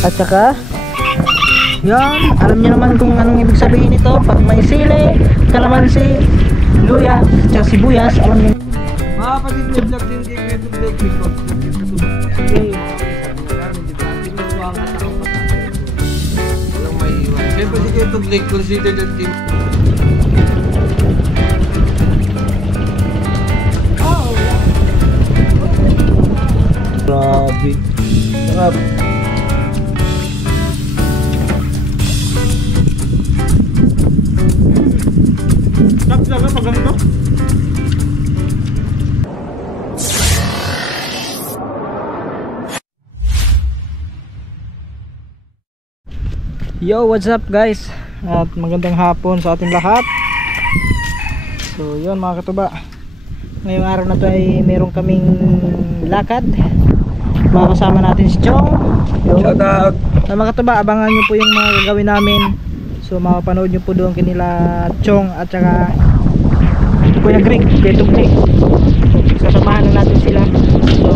At saka yan, alam niyo naman kung anong ibig sabihin nito. Pag may sili, kalamansi, luya, tsaka sibuyas, alam niyo. Mga kapatid, may vlog din kayo ito vlog nito. Walang may iwan. Siyempre di kayo ito vlog, consider that team. Grabe. Sarap. Sarap talaga pag ganito. Yo, what's up guys? At magandang hapon sa ating lahat. So yun mga katuba, ngayong araw na to ay meron kaming lakad. Makakasama natin si Chong. Shout out. Mga katuba, abangan nyo po yung mga gagawin namin. So makapanood nyo po doon kanila Chong at saka Kuya Greg, Betong Greg. So sasamahan na natin sila. So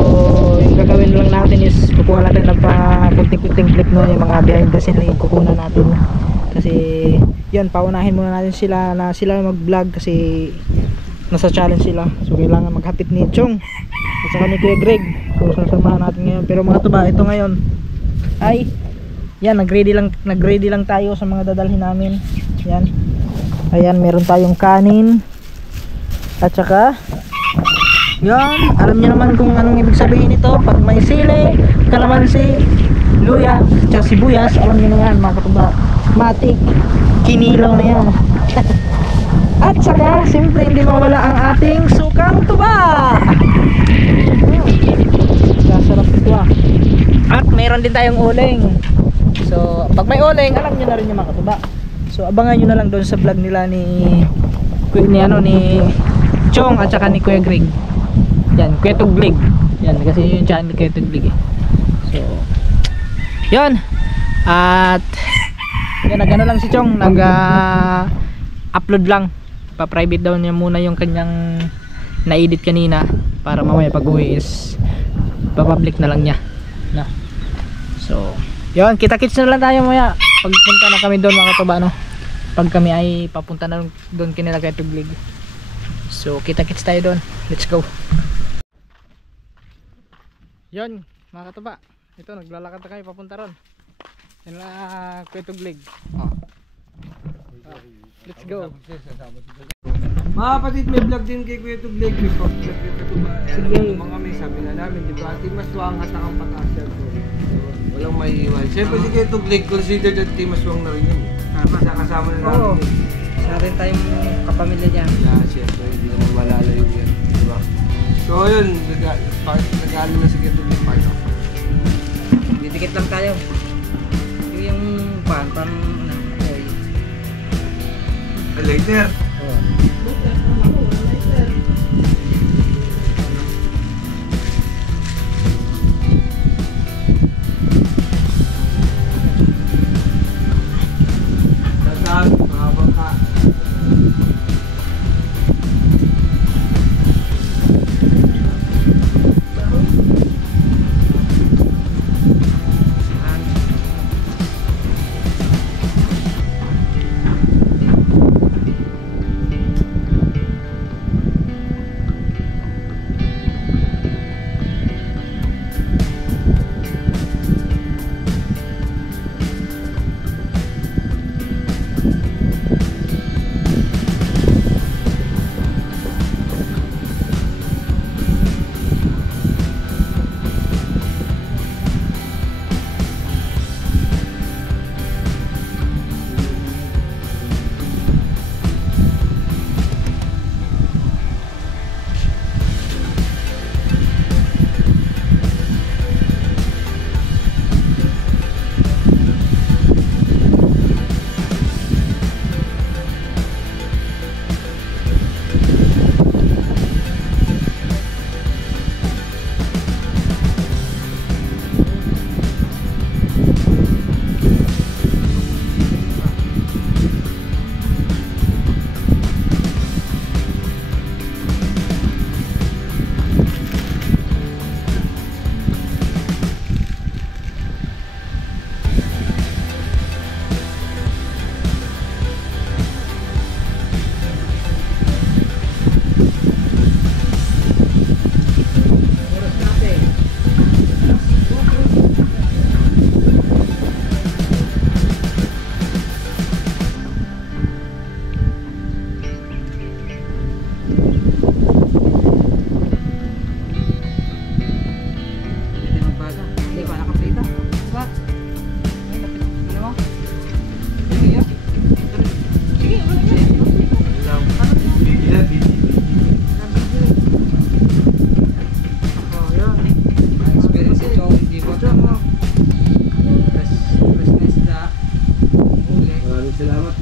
yung gagawin lang natin is kukuha natin ng kunting clip no, yung mga behind the scene na kukuha natin. Kasi yun, paunahin muna natin sila na sila mag vlog kasi nasa challenge sila. So kailangan maghapit ni Chong at saka ni Kuya Greg. So sasamahan natin ngayon. Pero mga tuba, ito ngayon ay yan, nag-ready lang tayo sa mga dadalhin namin. Yan. Ayan, meron tayong kanin. At saka yan, alam niyo naman kung anong ibig sabihin nito. Pag may sili, kalamansi, luya, tsaka sibuyas, alam niyo na yan mga katuba. Matik, kinilaw na yan. At saka, siyempre hindi mawala ang ating sukang tuba. Sarap ito ah. At meron din tayong uling. So pag may uling, alam niyo na rin yung mga katuba. So abangan niyo na lang doon sa vlog nila ni Chong at saka ni Kuya Greg. Yan, Kuya Tuglig. Yan, kasi yung channel ni Kuya Tuglig eh. So yun. At yan, nagano lang si Chong, upload lang. Pa-private daw niya muna yung kanyang na-edit kanina para mamaya pag-uwi is pa-public na lang niya. No. So yun, kita-kits na lang tayo mamaya pagpunta na kami doon mga katuba, no? Pag kami ay papunta na doon kanila Kuya Tuglig. So kita-kits tayo doon. Let's go. Yun mga katuba, ito naglalakad na kayo papunta ron. Yan na Kuya Tuglig. Let's go. Mga kapatid, may vlog din kay Kuya Tuglig. May vlog kay Katuba. Ayan, mga kami, sabi na namin, di ba? Ating maswang at ang pataas. Walang may iwan. Siyempre si Kuya Tuglig, consider that team maswang na rin yun. Kasama na namin. Isa rin tayong kapamilya dyan. Yeah, siyempre, hindi naman malalayo yan. Di ba? So yun, nag-aalo na si Kuya Tuglig. Didikit lang tayo. Yung pan later.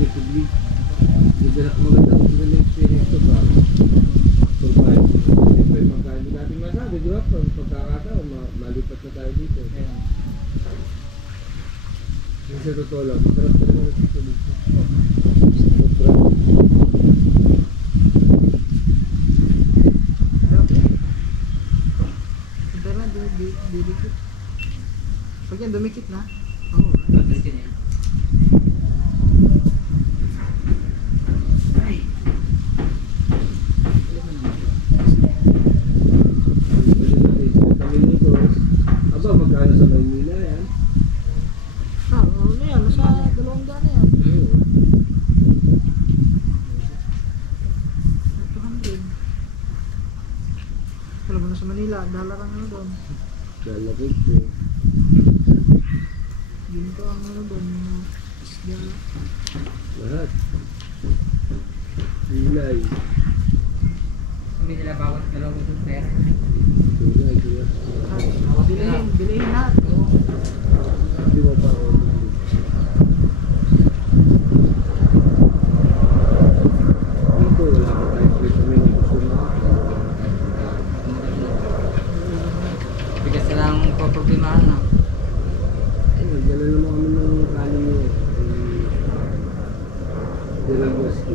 tubig. Magandang experience to ba? Survive. Siyempre, pagka hindi natin masabi, di ba? Pagkakataon, malipat na tayo dito. Yung sa totoo lang, masarap pa naman dito dito. Sobrang. Ito na, didikit. Pag yan, dumikit na. Oo, dumikit yan. Aba, magkano sa Maynila yan? Ano yan? Nasa 200 na yan. 200. Alam mo na sa Manila, dollar ang ano doon. Dalawin ko. Ginto ang ano doon. Isda. Lahat. Gulay. Hindi nila bawat dalawang itong pera. Gulay, gulay. Bilihin lahat. Di ba pa ako? Dito, wala ka tayo free kami ng gusto na. Bigas na lang problemahan na. Nagdala naman kami ng kanin niyo. Delagoski.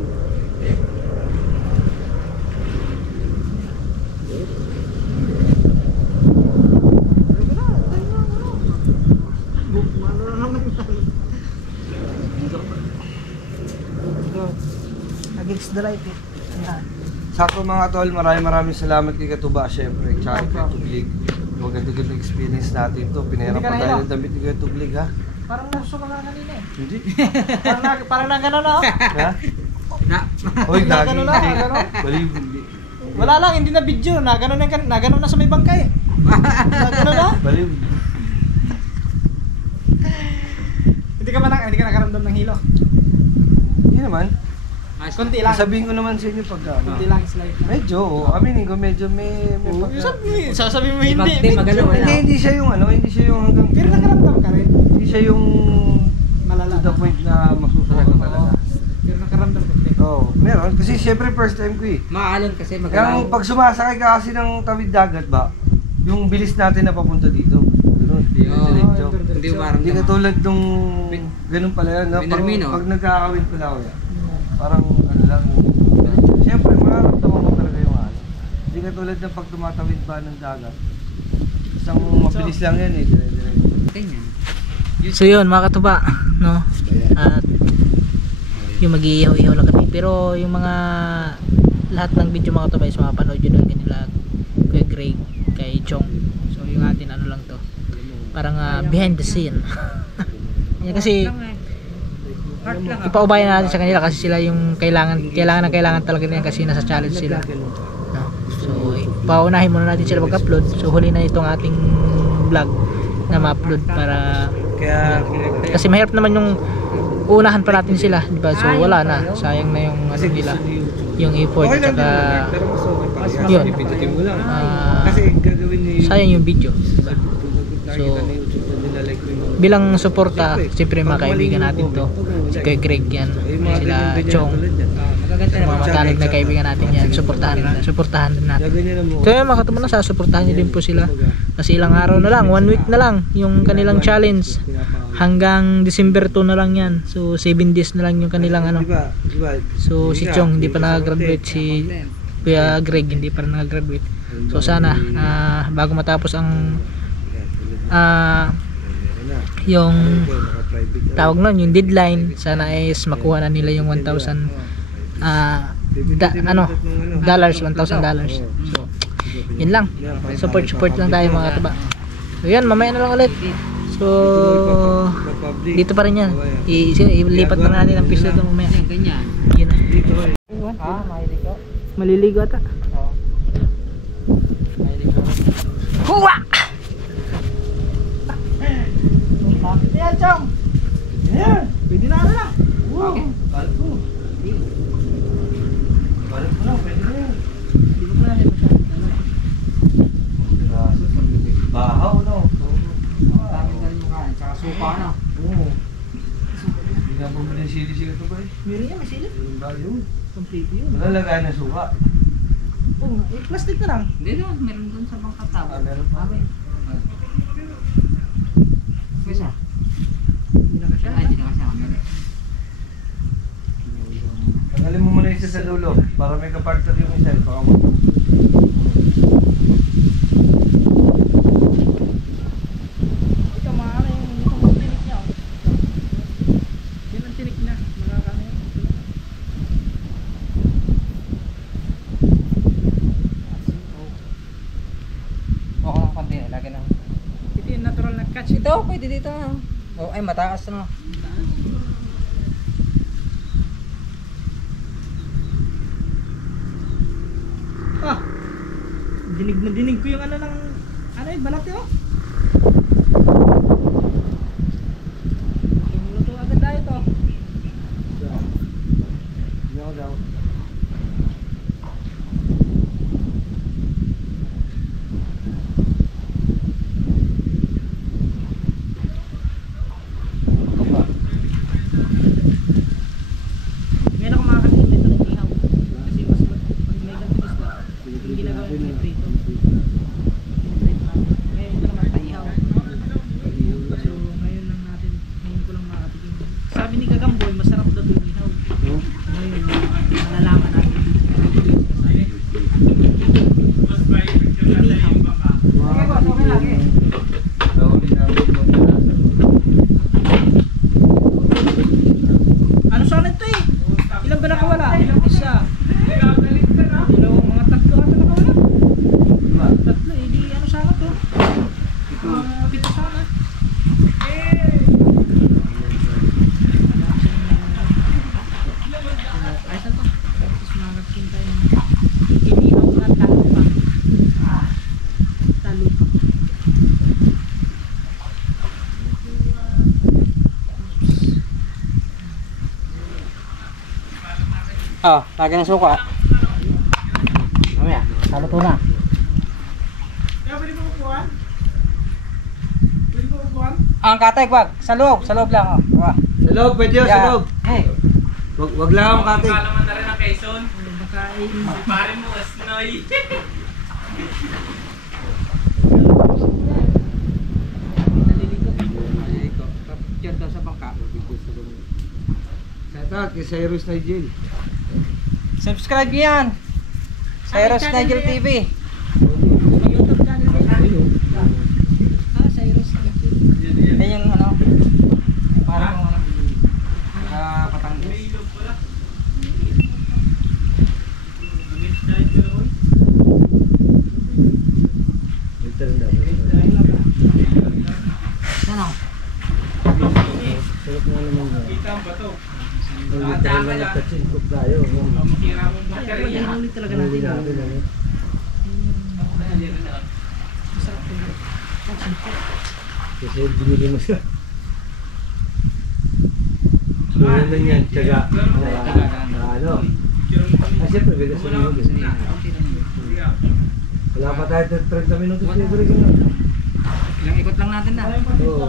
Against the light eh. Yan. Sakto mga tol, maraming salamat kay Katuba syempre. Tsaka kay Tuglig. Maganda experience natin to. Pinera Hindi ka pa na tayo ilaw. ng damit ni Tuglig ha. Parang nasuka ka kanina eh. Hindi. Parang na gano'n na ako. Ha? Na. Hoy, Na lagi ganun na, hindi. ganun. Baliw hindi. Wala lang, hindi na video. Na gano'n na sa may bangkay. Na gano'n na. Baliw. Hindi ka nakaramdam ng hilo. Hindi naman. Kunti lang. Sabihin ko naman sa inyo pag Kunti lang slide lang. medyo, aminin ko medyo may pagka. Sasabihin mo hindi. Hindi, magano wala. Hindi siya yung hindi siya yung hanggang Pero nakaramdam ka rin. hindi siya yung Malala. to the point na masusunod ka talaga. Pero nakaramdam ka rin. Oo, meron. Kasi syempre first time ko eh. Maalon kasi Kaya magalaw. pag sumasakay ka kasi ng tawid dagat ba, yung bilis natin na papunta dito. Ganun. Diretso. Hindi umaramdam. Hindi katulad nung ganun pala yan. No? Minarmino. Pag nagkakawin pala ako yan. Parang ano lang. Siyempre, mararamdaman mo talaga yung ano. Hindi katulad ng pag tumatawid ba ng dagat. Isang mabilis lang yan eh. Dire-diretso. Ganyan. So yun mga katuba, no? At yung mag-iihaw-ihaw lang kami. Pero yung mga lahat ng video mga katuba is makapanood yun doon kanila kay Greg, kay Chong. So yung atin ano lang to. Parang behind the scene. Yan kasi ipaubayan natin sa kanila kasi sila yung kailangan talaga nila kasi nasa challenge sila. No? So paunahin muna natin sila mag-upload. So huli na itong ating vlog na ma-upload para Kaya, kasi mahirap naman yung unahan pa natin sila, di ba? So wala na, sayang na yung ano nila, yung effort okay lang din saka naman. Pero mas okay pa rin. yun. Pindutin mo lang. ah, Kasi gagawin niyo yung sayang yung video, di ba? nakita na YouTube na dinalike ko yung Bilang suporta, siyempre mga kaibigan natin to, si Kuya Greg yan, sila Chong, Magaganda mga naman. matalag na kaibigan natin yan, suportahan din natin. Gaganyan mo. Kaya mga katuman na suportahan nyo din po sila kasi ilang araw na lang, 1 week na lang yung kanilang challenge hanggang December 2 na lang yan. So 7 days na lang yung kanilang ano. Diba? So si Chong hindi pa nakagraduate, si Kuya Greg hindi pa rin nakagraduate. So sana bago matapos ang yung tawag nun, yung deadline, sana is makuha na nila yung 1,000 dollars, $1,000. So yun lang, support lang tayo mga katuba. So yan, mamaya na lang ulit. So dito pa rin yan, ilipat na natin ang piso ito mamaya. Ganyan. Yun na. Maliligo ata. Huwa! Yan, Chong! Yeah. Pwede na ano na. Wow. Balik mo. Balik mo lang, pwede na yan. Hindi ko pala rin masyadong. Bahaw, no? Daming galing mukha. Tsaka supa na. Oo. Hindi nga bumili ng sili-sili ito ba eh? Meron yan, may silip. Meron ba yun? Complete yun. Wala lagay na suka. Oo nga, eh, plastic na lang. Hindi doon, meron doon sa bangka tao. Ah, meron pa. Okay. Kesa? Hindi na kasi. Ay, hindi na kasi ako meron. Tanggalin mo muna isa sa dulo para may kapartner yung isa. Baka mo. Ito maaari yung tinik niya. Oh. Yan ang tinik niya. Makakano yan. Oo, ang konti. Lagi na. Ito yung natural na catch. Ito, pwede dito. Oh, ay, mataas na. Ah! Dinig na dinig ko yung ano ng... Ano yung balat yun? Luto agad tayo to. Hindi ako daw. Ngayon ako makakasin ito ng ihaw. Kasi mas pag may ganito isda, yung ginagawa yung may prito. Piniprito natin. Ngayon ito naman paihaw. So ngayon lang natin, ngayon ko lang makatikim. Sabi ni Gagamboy, masarap daw yung ihaw. Ngayon, malalaman natin. Inihaw. Okay, boss, okay lang eh. Dahuli namin maglalasa. Ano sana ito eh? Ilan ba nakawala? Isa. Dalawang mga tatlo ata nakawala. Tatlo eh, di ano sana to? Pito sana. Ayos na to. Tapos makakasin tayo ng inihaw na talupa. Talupa. Oh, lagi ng suka. Mamaya, saluto na. Kaya pwede ko upuan? Pwede ko upuan? Ang katay, wag. Sa loob lang. Oh. Wah. Sa loob, pwede yun, sa loob. Hey. Wag lang ang kating. Kalaman na rin ang Quezon. Baka Pare mo, Asnoy. naliligo. Diyan daw sa bangka. Shout out kay Cyrus Nigel. Subscribe nyo yan. Cyrus channel Nigel yan? TV. May YouTube channel din. Ah, Cyrus TV. Yan yung ano. Parang Patanggis. Ano? Sarap nga naman yun. Kita ang bato. Ulit tayo na nagka-chinkop tayo. Makira mong Kaya baterya. inulit talaga natin. Masarap po yun. Kasi binili mo siya. Ano lang yan, tiyaga. Ano? Ah, siyempre, bigas sa minuto. Wala pa tayo 30 minutos dito rin yun. Ilang ikot lang natin na. Oo.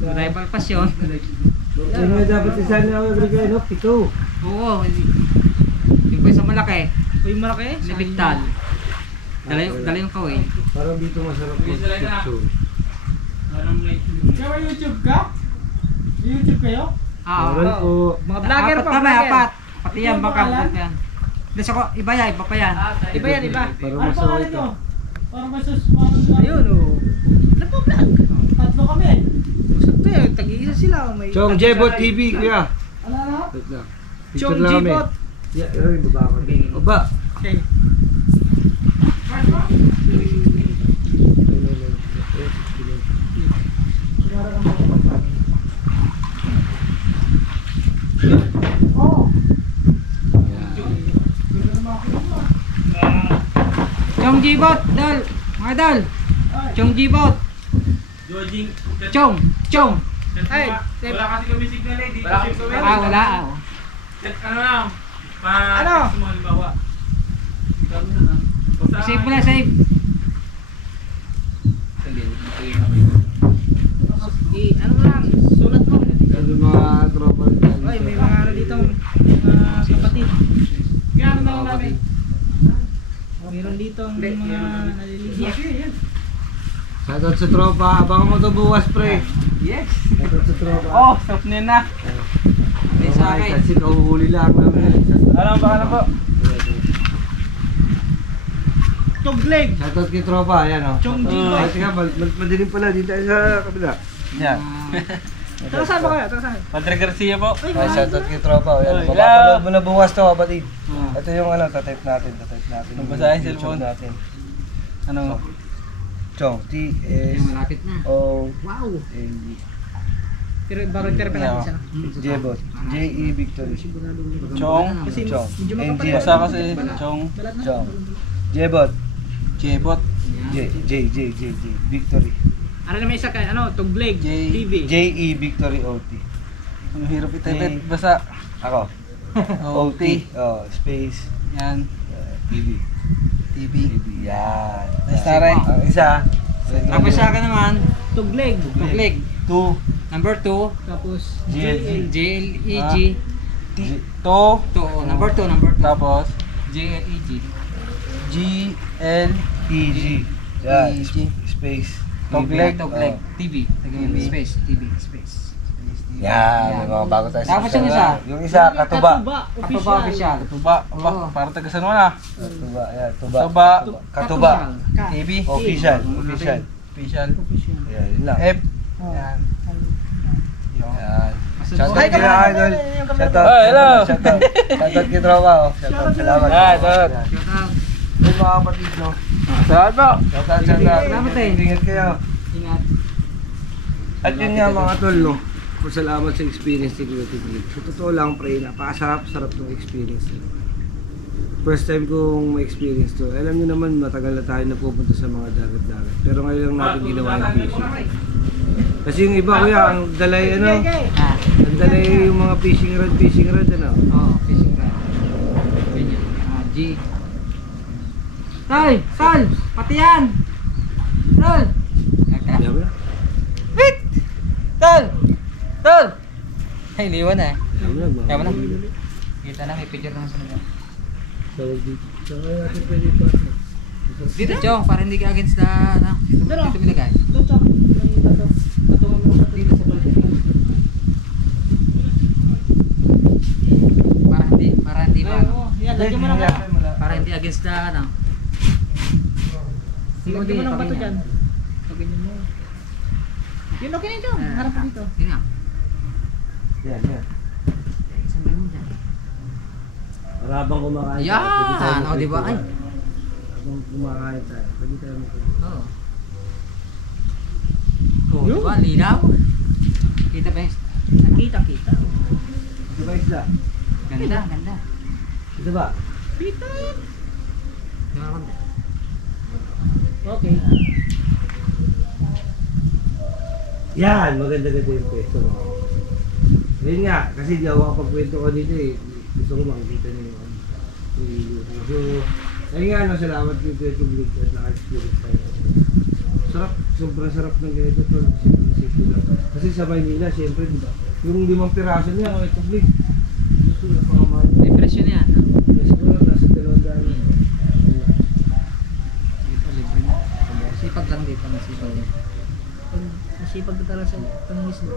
Rival pass yun. Yan nga dapat isa na ang agrigay, no? Pito. Oo. Yung pa isang malaki. O yung malaki? Nibigtal. Dala yung kaway. Parang dito masarap mag-pito. Parang like. Kaya YouTube ka? YouTube kayo? Meron po. Mga vlogger Apat pa, kami, vlogger. apat. Pati yan, Yung baka pangalan? yan. Hindi, iba yan, iba pa yan. Iba yan, iba. Parang masaway ito. Parang parang Ayun o. Nagpa-vlog. tatlo kami. Sakto yun, tag-iisa sila. May Chong Jebot TV, kuya. Ano na? Wait lang. Chong Picture lang kami. Jebot. Yeah, yung baba ko. Baba. Okay. Chong Jibot, dal. Mga dal. Chong Jibot. Dodging. Chong. Ay, Wala kasi kami signal eh. Dito Ah, signal. wala. Ano lang. Ano? Text mo halimbawa. Save mo na, save. ano lang, sulat mo. Kasi mga tropa Meron dito ang mga naliligo. Shoutout sa tropa. Abangan mo to bukas, pre. Yes. Shoutout sa tropa. Oh, stop niya na. Hindi sa akin. Kasi kauhuli lang namin. Alam po. Tugleg. Shoutout kay tropa, ayan o. Chong Jigo. Kasi nga, madilim pala, dito tayo sa kabila. Yan. Taga saan ba kayo? Taga saan? Padre Garcia po. Ay, Ay, shoutout kay tropa, ayan. Oy, Mapapanood mo na bukas to, kapatid. Hmm. Ito yung ano, tatype natin. Basahin YouTube cellphone. natin. Ano? Chong, T-S-O-N-G. Yung malapit na. Wow. Pero bago pero pala siya. Jebot. J-E Victory. Chong. Kasi Chong. medyo NG. makapal. Basa kasi Chong. Balat na. Chong. Jebot. Jebot. J. Victory. Ano na may isa kay ano, Tugleg J. TV. J-E Victory O-T. Ang hirap itype. Basa. Ako. OT. Oh, space. Yan. TV. TV. Yan. Nice tare. Ang isa. Tapos sa akin naman, Tugleg. Tugleg. 2. Number 2, Tapos GLG. JLEG. To. Number 2, number 2. Tapos JLEG. E-G. Yan. E-G. Space. Tugleg. Tugleg. Oh. TV. Space. TV. Space. Yan. May mga bago tayo. Tapos yung isa. Yung isa, katuba. Katuba official. Tuba. Aba, Oo. para taga San Juan ah. Katuba. Yan. Tuba. Tuba. Katuba. TV. Official. Official. Yan. Yun lang. F. Yan. Yung. Yan. Hi, Shoutout kay kamera. Idol. Yung kamera. Shoutout. Oh, hello. Shoutout kay Tropa. Shoutout. Salamat. Shoutout. Shout out. Yung mga kapatid, no? Saan po? Shoutout. Salamat eh. Ingat kayo. Ingat. At yun nga mga tol, no? Salamat sa experience ni Kuya Tiglig. Sa totoo lang, pre, napakasarap-sarap ng experience nyo. First time kong ma-experience to. Alam nyo naman, matagal na tayo napupunta sa mga dagat-dagat. Pero ngayon lang natin ginawa yung fishing. Kasi yung iba, kuya, ang dalay, ano? Ang dalay yung mga fishing rod, ano? Oh, fishing rod. Ganyan. G. Tal! Pati yan! Tal! Alam mo na? Tal! Ay, liwan na eh. Alam mo na. Kaya mo na. Kita na, may picture naman sa nila. Tawag dito. Saan kaya natin pwede pa? Dito, Chong, para hindi ka against the, ano, dito binigay. Tutok. May tato. Tatungan mo sa Dito sa balde. Para hindi ba, ano? Yan, lagyan mo ng Para hindi against the, ano. lagyan mo ng bato dyan. Lagyan mo. Yun okay na dyan. Harap mo dito. Yun nga. Yan. Sandal mo dyan. Para habang kumakain tayo, Yan! pwede tayo O, di ba? Ay. Habang kumakain tayo, pwede tayo Oo. Oh, di ba? Linaw. Kita ba yung... Kita. Ito ba isla? Ganda. Ito ba? Kita. Di ba naman? Okay. Yan! Maganda-ganda yung pwesto mo. Yun nga, kasi di ako kapagkwento ko dito eh. Gusto ko makikita niyo yung so, ayun nga, no, salamat kay Kuya Tiglig at naka-experience tayo. Sarap, sobrang sarap ng ganito to. Safety lang. Kasi sa Maynila, siyempre, di ba? Yung 5 piraso niya, Kuya Tiglig. Gusto na pakamahal. May presyo niya. Kasi ko, nasa 200. Dito, libre na. Sipag lang dito. Masipag dito. Masipag ka talaga sa pangis mo.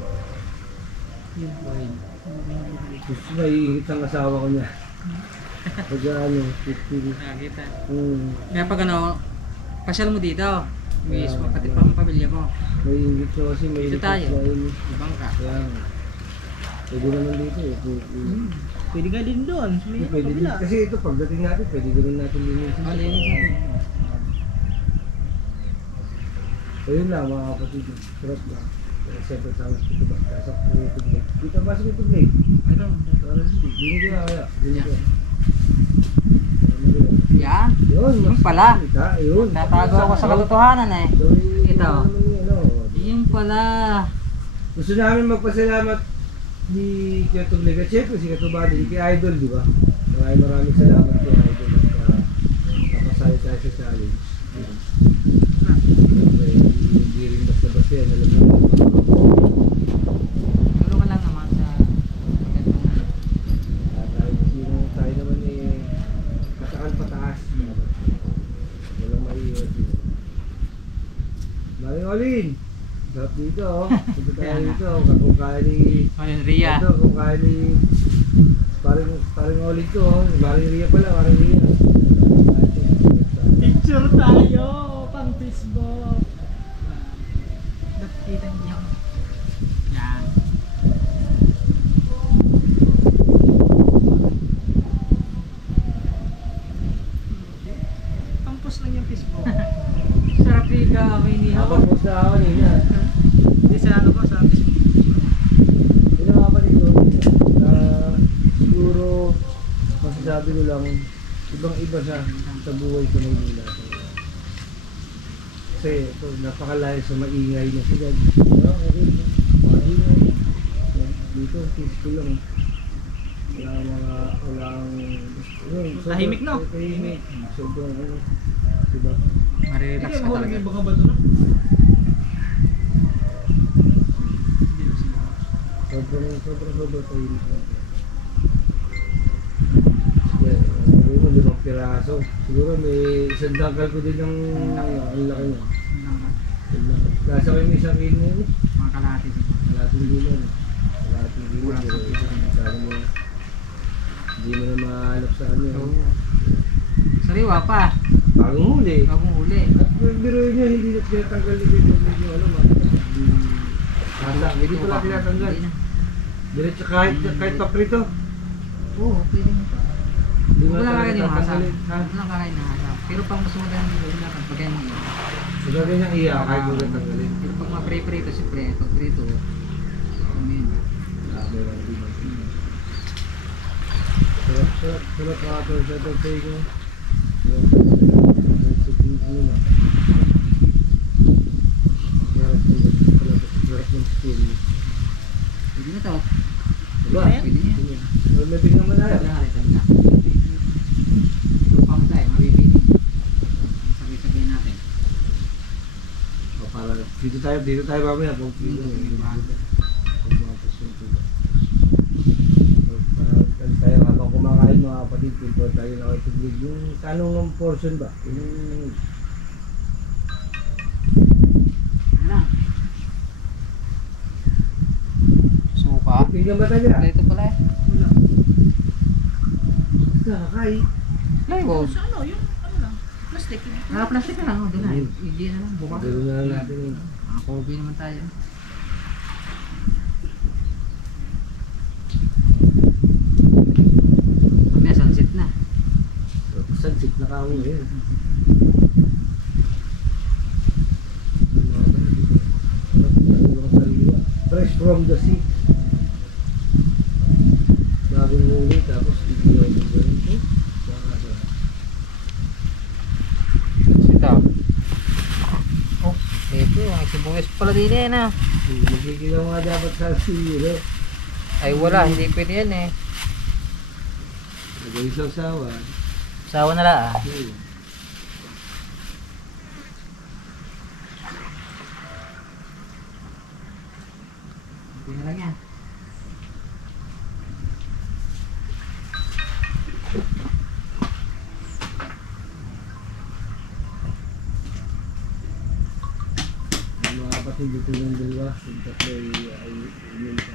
Yun. Gusto na iingit ang asawa ko niya. Pag ano, 50. Nakakita. Kaya Pag ano, pasyal mo dito. Mismo, pati pa ang pamilya mo. may ingit ko kasi may Dito ingit tayo. sa inyo. Ibang ka. Kaya, pwede naman dito eh. Pwede nga din doon. Sa may Pwede din. kabila. Kasi ito, pagdating natin, pwede din natin linisin. Oh, linis natin. Ayun lang mga kapatid. Sarap lang. Kaya siyempre sa amas ito ba? Kasap ko yung tuglig. Dito ba sa tuglig? Ito. Parang hindi. Dino kaya kaya. Dino Yeah. kaya. Yan. Yun. Yung pala. Ayun. Tatago ako sa katotohanan eh. So, Ito. Ano, Yung pala. gusto namin magpasalamat ni Kuya Tuglig at syempre si Katubadi, kay Idol, di ba? Maraming salamat kay Idol at napasali tayo sa challenge. Siyempre, hindi rin basta-basta yan, alam mo. Tulungan lang naman sa ganitong Tayo naman eh, pataas. dito, oh. Punta tayo dito. Kung kaya ni... Ano, Ria? Ito, kung kaya ni... Parang ulit ko, oh. Parang Ria pala, parang Ria. Picture tayo, pang Facebook. Kita niyo. Yan. Pang-post lang yung Facebook. Sarap higa, may nihaw. Nakapagpos na ako niya. Hindi sa ano ko, sa Facebook. Yun ang mga dito. Siguro, masasabi ko lang, ibang iba sa buhay ko na Manila. Kasi ito, napakalayo sa maingay na sila. Maingay. Dito, peaceful lang. Walang... Tahimik, no? Tahimik. Sobrang ano. Diba? Marirelax ka talaga. Baka ba ito na? Sobrang tahimik lang. Yeah, sabi mo, 5 piraso. Siguro may isang dangkal ko din ng ang laki niya. Nasa kayo may isang kilo mo. Mga kalahati siguro. Kalating kilo. Kalating kilo. Sabi mo, hindi mo na mahanap sa ano. Sariwa pa. Bagong huli. Bagong huli. At biruin niya, hindi na tinatanggal ni Kuya Medyo ano ma. Hindi pala tinatanggal. Hindi na. Diretso kahit paprito. Oo, pwede mo pa. Hindi mo Wala na kakain yung hasa. tatanggalin. Ha? Wala kakain ng hasa. Pero pang mas maganda yung ulam, pag ganyan yun. Magagay niyang iya kahit mo natanggalin. Pero pag ma-pre-prito, siyempre, pag prito, amin. Grabe lang din. Sarap ka ito sa tagtay ko. Ano na. Sarap ng skin. Pwede na to. Diba? Pwede niya. May bigyan mo na yan. Sabi na. Ito pa mo tayo, mabibili. Sabi-sabihin natin. O, para dito tayo mamaya. Kung tayo habang kumakain mga kapatid, pinto tayo nakatuglig. Yung tanong ng portion ba? Yung Ano? Suka. bigyan ba tayo? Ito pala eh. Kakay. Plywood. Sa ano, yung ano lang, plastic. Plastic na lang. Oh, doon na. Hindi na lang. Buka. Gano'n na lang natin yun. Kobe naman tayo. Mamaya sunset na. Sunset na kamo ngayon. Fresh from the sea. Bagong huli tapos bigyan yung ganito. Sita. Oh, ito. Ang sibuyas pala din eh na. Magkikilaw nga dapat sa sea. Ay wala, hindi pwede yan eh. Nagay sa usawa. Sawa na lang ah. Hindi na lang yan. Ang mga kapatid dito ng dalawa. Yung tatlo ay inyong pa.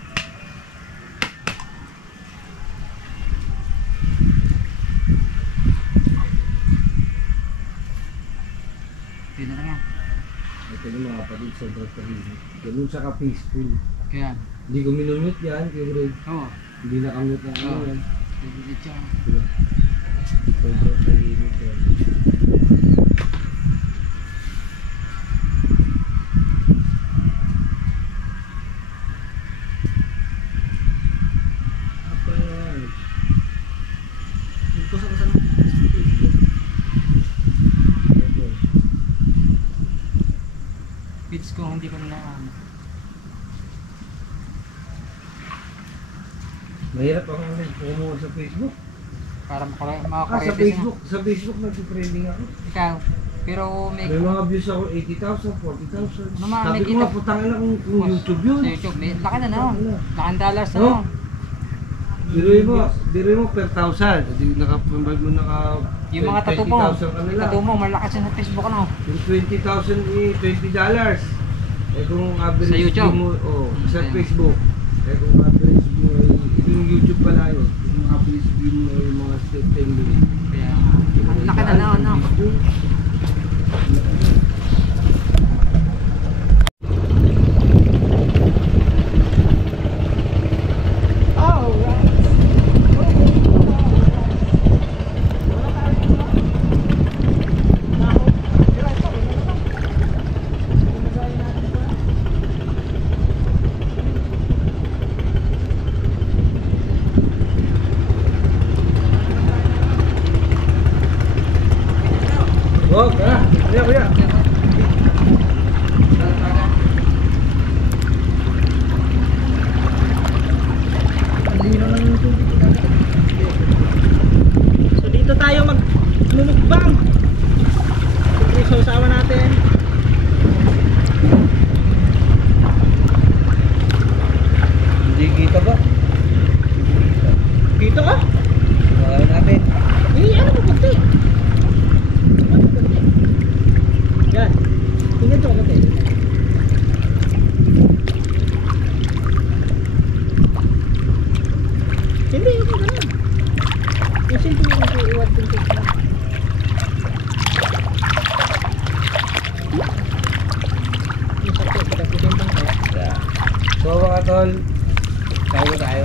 Hindi na lang yan. Ito yung mga kapatid sobrang tahimik. Ganun siya ka-peaceful. Kaya, Hindi ko minumute yan, kaya oo. hindi nakamute ang ano yan. Dilit siya. Diba? Sobrang tahimik yan. Apa yan? Ito sa kasama. Pits ko hindi ko na Mahirap ako kumuha sa Facebook. para Sa makakorete Facebook, sa Facebook nag-trending ako. Ikaw, pero may May mga views ako 80,000, 40,000. Naman, Sabi may ko kita- nga, putangin na kung YouTube yun. sa YouTube, may laki na no. Laking dollars na Oh. no. Biruin mo per 1,000. Hindi naka-provide mo Yung mga tattoo mo, 20,000 ka na lang. tattoo mo, malakas yan sa Facebook ano. Yung 20,000 $20. Eh kung average Sa YouTube? view mo, sa Ayan. Facebook. Eh kung average view mo, yung YouTube pala yun. Kung average view mo ay mga 10 minutes. Kaya, ang laki na na, no? Oh, kuya, kuya. So dito tayo magmumukbang. Ito yung sausawa natin. Hindi kita ba? Dito ka? Wala natin. Ano mo kunti? Yan. Tingnan ito kunti. Hindi, hindi ganun. Yung simple yung iiwan kunti. Yung sakit, pagkapitin bang kaya? So mga tol, tayo.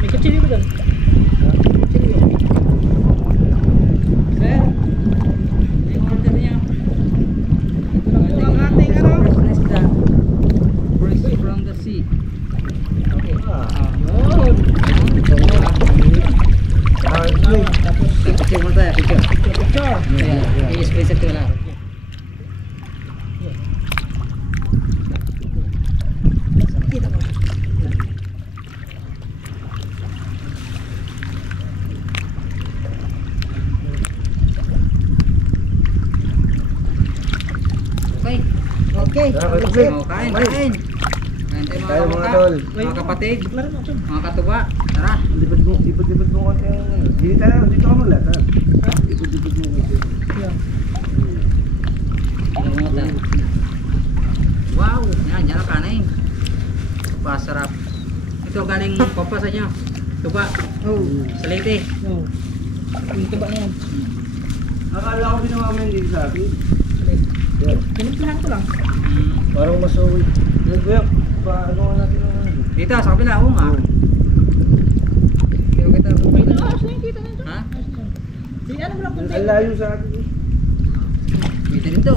May kutsilyo ba doon? Kutsilyo. Sir, yung order niya. Ito ang ating ano? Fresh na isda. Fresh from the sea. Okay. Yun. Tapos Picture mo tayo, picture. picture. Ayan, i-space ito lang. Okay. Okay. Oh, kain. Kain tayo Tayo mga tol. mga kapatid, Laro mo, Chum. mga katuba. Tara. Lipad mo konti ang ano. Dito ka mula, tara. Lipad mo konti. Yan. Limutan. Wow, yan ang kanin. Pasarap. Ito galing papa sa inyo. Tuba, Oh. salite. Oh. Yung tuba na yan. Akala ko ginawa mo yung dito sa akin. Yan. Pinimplahan ko lang. Parang masawid. Yan kuya, paano nga natin ang ano? Dito sa kabila, oo nga. Pero kita Dito, ayos na yung kita na ito. ha? Ayos na. Di ano mo lang kunti. Ang layo sa akin. Dito dito.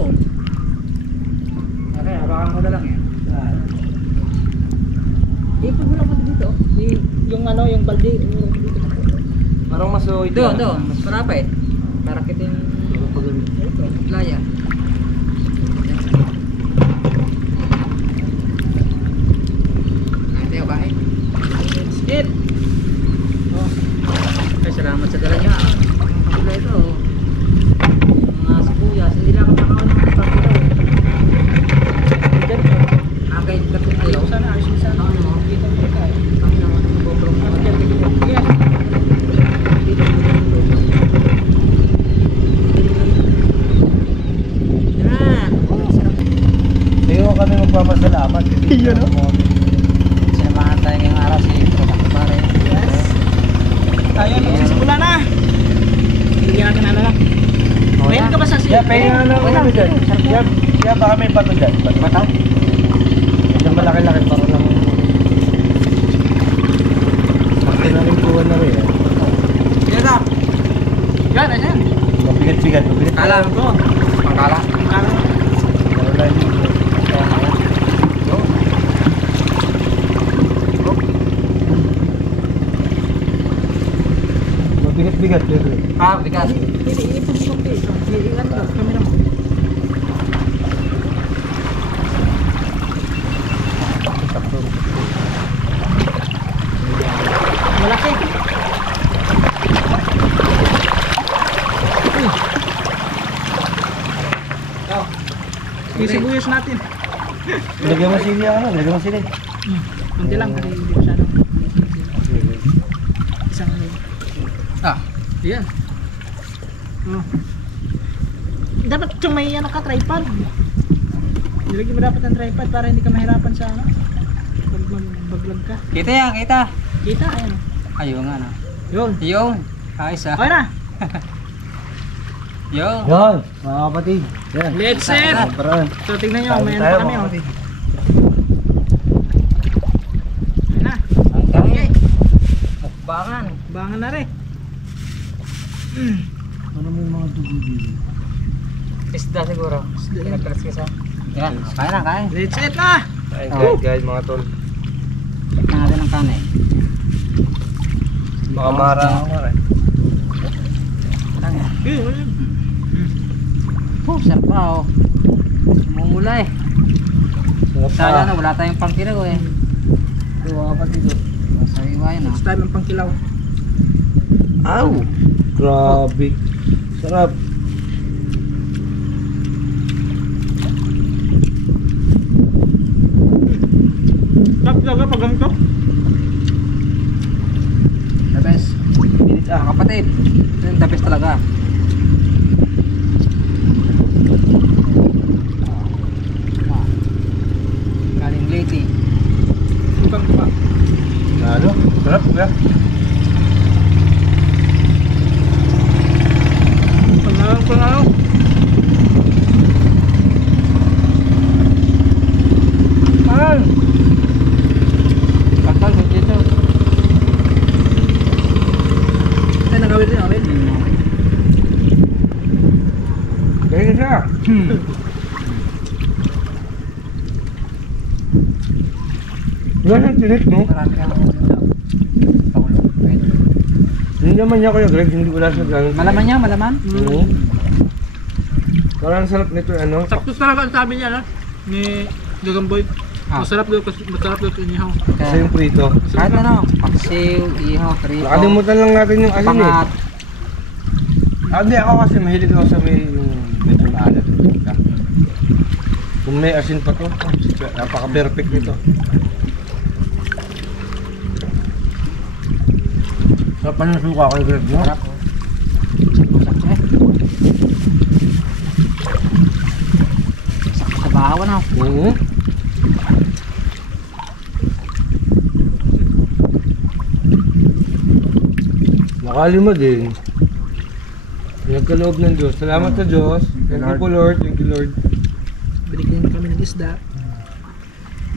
Okay, hawakan ko na lang yan. Ipag mo lang kunti dito. Yung ano, yung balde. Dito. Parang masawid. Doon, mas marapit. Para kita yung playa. Kain tayo, kain. It. Oh. Ay, salamat sa dala niya. Ang kabila ito. Mga sibuyas, hindi lang ako nakawal ng kapila. Diyan po. Agay, kapit ayaw. Sana ayos na sana. Dito mo ka. Kami naman ang GoPro mo. Ano dyan? Yes. Tara! Oh, sarap. Tayo kami magpapasalamat. Yun, no? Sinamahan tayo ngayong araw si Product Pare. Yes. Tayo magsisimula na. Bigyan natin na lang. Mayan ka ba sa Yeah, pwede nga lang ano dyan. Yeah, baka may bato dyan. Bato? Yung malaki-laki para lang. Bakit na rin kuha na rin eh. Yes, up! Yan, ayan. Mabigat-bigat. Kala ko. Pangkala. Akala mo. Wala yun. Mabigat-bigat. Ah, bigas. Ipag mo kunti. Iiwan mo lang. Camera mo. Malaki. Yung sibuyas natin. Lagyan mo sili ano? Lagyan mo sili. Kunti lang kasi hindi masyado. Isang ano. Yan. Oh. Dapat yung may ano ka, tripod. Nilagyan mo dapat ng tripod para hindi ka mahirapan sa ano. Pag mag-vlog ka. Kita yan, kita. Kita, ayun. Ayun nga na. Yun. Yung. Ayos ah. Okay na. Yung. Yan, mga kapatid. Yan. Let's set! Parang. So tingnan nyo, may ano pa kami oh. Ayun na. Ang dami. Mukbangan. Bangan na rin. Ano may mga dugo dito? Isda siguro. Pinagkalas ka sa. Yan. Kain na, kain. Let's set na. Ayun guys, mga tol. Tignan natin ang kanin. Baka marang ako rin. Oh, sarap pa oh. Mumula eh. Sana na, wala tayong pangkiraw eh. Ito mga kapatid. Sa iwain ah. Next time ang pangkilaw. Aw! Grabe. Sarap. Sarap talaga pag ganito. The best. Mga kapatid. Ito yung the best talaga. Galing lady. Ibang pa. Lalo? Sarap kuya. Panalo. Ay! Kasal sa dito. Ay, nagawin din namin. Kaya siya. Wala siyang tinik, no? Marami kang paulo. Hindi naman niya kuya Greg, hindi wala siya gano'n. Malaman niya, malaman? Oo. Parang sarap nito, ano? Sakto talaga ang sabi niya, no? Ni Gagamboy. Ah. Masarap daw ito inihaw. Kasi yung prito. Kahit ano, paksiw, ihaw, prito. Nakalimutan lang natin yung asin eh. Pangat. Hindi, ako kasi mahilig ako sa may yung medyo maalat. Kung may asin pa to, napaka-perfect nito. Sarap pa ng suka ko, Greg, no? Sarap. Sakto eh. Sakto sa bahawan ah. Oo. Nakalima din. Nagkaloob ng Diyos. Salamat sa Diyos. Thank you po Lord. Thank you Lord. Binigyan kami ng isda.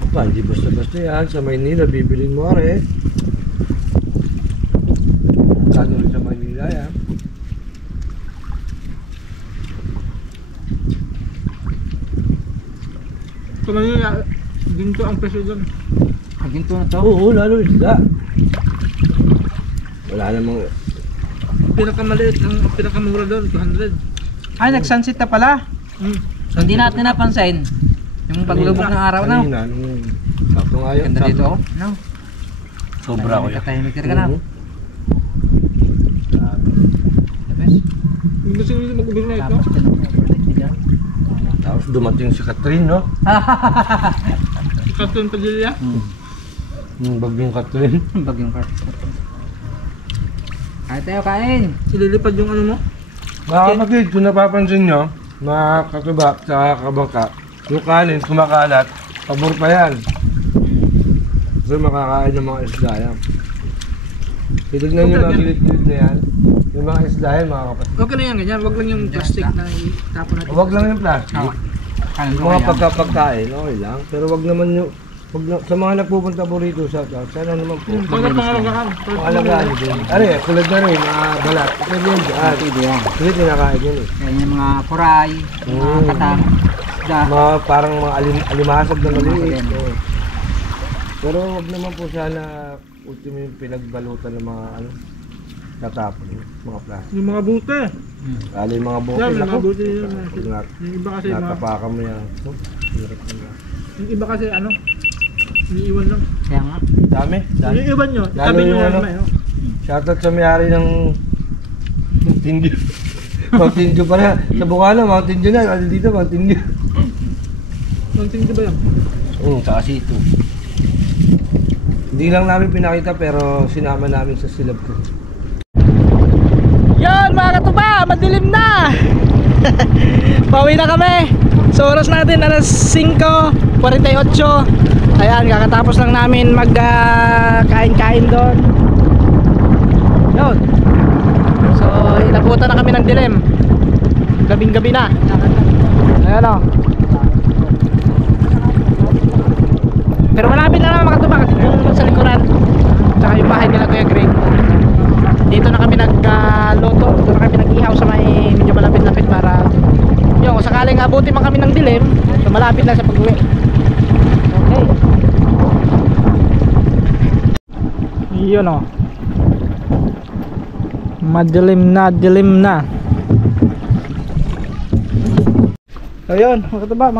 Pa, hindi basta-basta yan. Sa Maynila, bibilin mo are. Kano rin sa Maynila yan. So, Manila, ginto ang presyo doon. Ang ginto na to. Oo, lalo isda. Wala namang... Pinakamaliit, ang pinakamura doon, 200. Ay, nag-sunset na pala. Hindi natin napansin yung paglubog ng araw na. Kanina, nung sakto nga yun. Ganda dito oh. No. Sobra ko yan. Katahimik ka na. Mhm. The best. Hindi gusto nyo mag-overnight, no? Tapos dyan ang overnight nila. Tapos dumating si Catherine, no? Cartoon Padilla. Yung bagyong Catherine. Bagyong cart. Kain tayo, kain. Ililipad yung ano mo. Mga kapatid, kung napapansin nyo, mga kakaba sa kabangka, yung kanin, kumakalat, pabor pa yan. So makakain ng mga isda yan. Titignan nyo mga gilid-gilid na yan. Yung mga isda yan, mga kapatid. Okay na yan, ganyan. Wag lang yung plastic na itapon natin. Huwag lang yung plastic. Kain Yung ko mga kaya. pagkapagkain, okay lang. Pero wag naman yung... sa mga nagpupunta po rito sa sana naman po. Pagkat pangalagaan. Pangalagaan nyo din. Are, kulad na rin, mga balat. Ito din dyan. Pwede yan. Hindi kinakain yun eh. Yan yung mga kuray, yung mga katang, isda. Mga parang mga alimasag na maliit. Alimasag yan. Oo. Pero wag naman po sana ultimo yung pinagbalutan ng mga ano, tatapon, mga plastic. Yung mga bute. Lalo yung mga bukid. Yan, may mga Ako, bute yun. Yung iba kasi, natapakan mo yan. Oh, hirap na. yung iba kasi ano, iniiwan lang. Kaya nga. Dami, dami. Yung iwan nyo, Lalo itabi nyo yung na ano, naman, no? Shoutout sa may-ari ng Mountain Dew. Mountain Dew pa na. Sa Bukana, Mountain Dew na. Ano dito, Mountain Dew. Mountain Dew ba yan? Saka sito. Hindi lang namin pinakita pero sinama namin sa silab ko. Yun mga katuba, madilim na. Pauwi na kami. So oras natin alas 5:48. Ayan, kakatapos lang namin mag kain-kain doon. Yun. So inabutan na kami ng dilim. Gabing-gabi na. Ayan o. Pero malapit na naman mga katuba kasi yung sa likuran tsaka yung bahay nila Kuya Greg. Dito na kami nagluto. Dito na kami nag-ihaw sa may medyo malapit-lapit para yun, kung sakaling abuti man kami ng dilim, so malapit lang sa pag-uwi. Okay. Yun o. Madilim na, dilim na. So yun, mga katuba,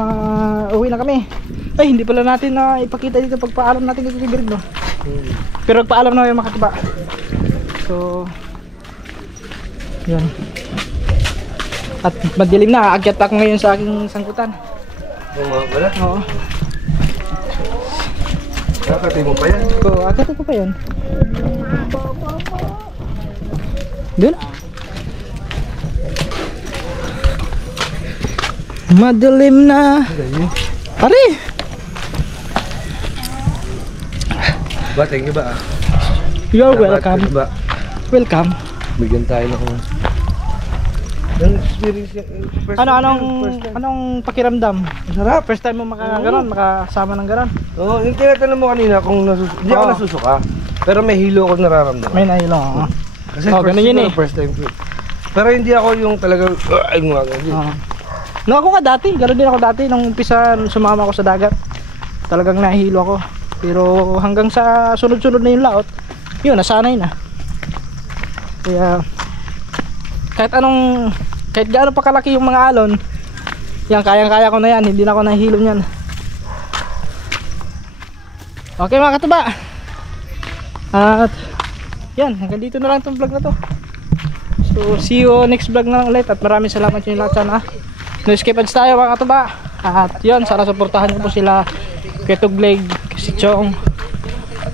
uwi na kami. Ay, hindi pala natin na ipakita dito pagpaalam natin kay Kuya Greg, no? Pero nagpaalam na yung mga katuba. So yun. At madilim na, aakyat ako ngayon sa aking sangkutan. Yung mga pala. Oo. Nakatay mo pa yan. So, aakyat ko pa yan. Doon. Madilim na. Pare! Ba, thank you ba? You're welcome. Ba, Welcome. bigyan tayo ng yung experience first Anong pakiramdam? Sarap. First time mo makaganon, makasama ng ganon. Oo, yung tinatanong mo kanina kung hindi ako Oo. nasusuka. Pero may hilo ako nararamdaman. May nahilo. Oo. Kasi Oh, ganun yun eh. first time ko. Pero hindi ako yung talagang ay gumagano. Oo. No, ako nga dati, gano'n din ako dati nung umpisa sumama ako sa dagat. Talagang nahihilo ako. Pero hanggang sa sunod-sunod na yung laot, yun, nasanay na. Kaya kahit gaano pa kalaki yung mga alon, yan, kayang-kaya ko na yan, hindi na ako nahihilo niyan. Okay mga katuba. At yan, hanggang dito na lang itong vlog na to. So see you next vlog na lang ulit. At maraming salamat sa inyo lahat. Sana no escape ads tayo mga katuba. At yun, sana suportahan nyo po sila Kuya Tugleg, si Chong.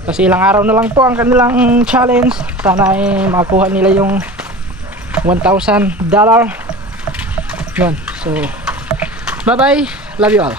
Kasi ilang araw na lang po ang kanilang challenge. Sana ay makakuha nila yung $1,000. Yun, so bye bye, love you all.